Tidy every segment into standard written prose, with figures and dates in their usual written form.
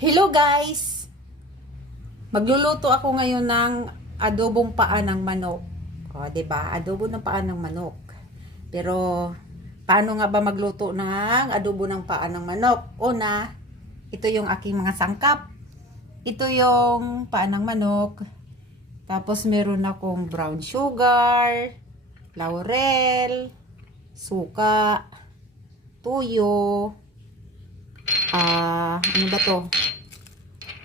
Hello guys! Magluluto ako ngayon ng adobong paa ng manok. O, 'di ba? Adobo ng paa ng manok. Pero paano nga ba magluto ng adobo ng paa ng manok? Una, ito yung aking mga sangkap. Ito yung paa ng manok. Tapos meron akong brown sugar, laurel, suka, tuyo, ano ba to?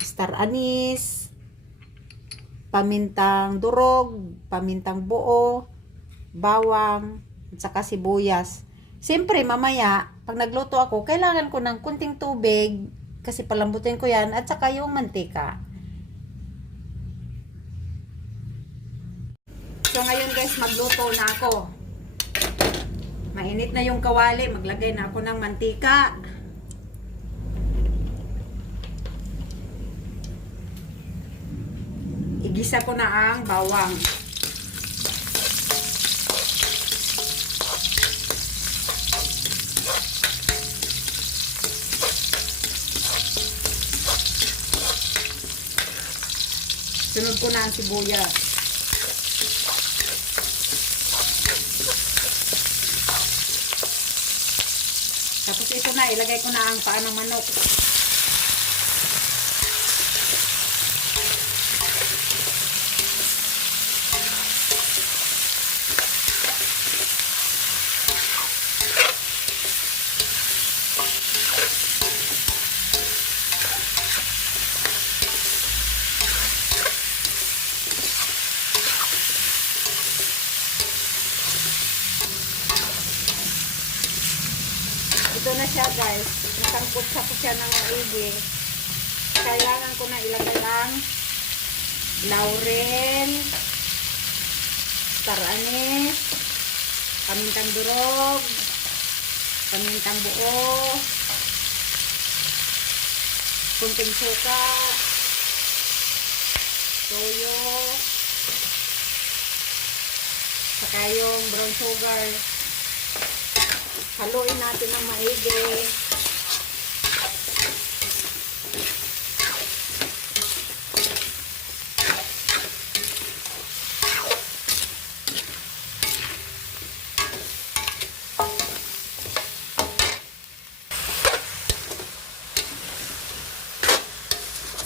Star anise, pamintang durog, pamintang buo, bawang, at saka sibuyas. Siyempre, mamaya, pag nagluto ako, kailangan ko ng kunting tubig kasi palambutin ko yan at saka yung mantika. So, ngayon guys, magluto na ako. Mainit na yung kawali, maglagay na ako ng mantika. Igisa ko na ang bawang. Sunod ko na ang sibuyas. Tapos ito na, ilagay ko na ang paa ng manok. Ito na siya guys, nasangkot sa ko siya ng maigi. Kailangan ko na ilagay ang laurel, star anise, pamintang durog, pamintang buo, kunting suka, toyo, saka yung brown sugar. Haluin natin ng maigi.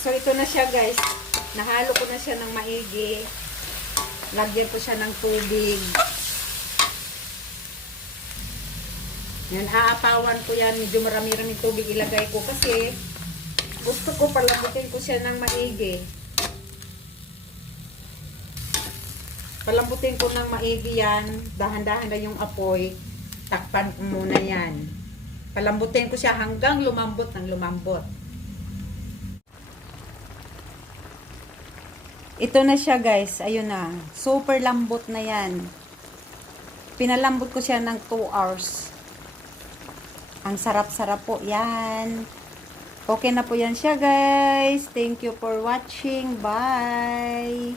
So ito na siya guys. Nahalo ko na siya ng maigi. Lagyan ko siya ng tubig. Yan, aapawan ko yan. Medyo marami-rami tubig ilagay ko kasi gusto ko palambutin ko siya ng maigi. Palambutin ko ng maigi yan. Dahan-dahan na yung apoy. Takpan ko muna yan. Palambutin ko siya hanggang lumambot ng lumambot. Ito na siya guys. Ayun na. Super lambot na yan. Pinalambot ko siya ng 2 hours. Ang sarap-sarap po yan. Okay na po yan siya guys. Thank you for watching. Bye!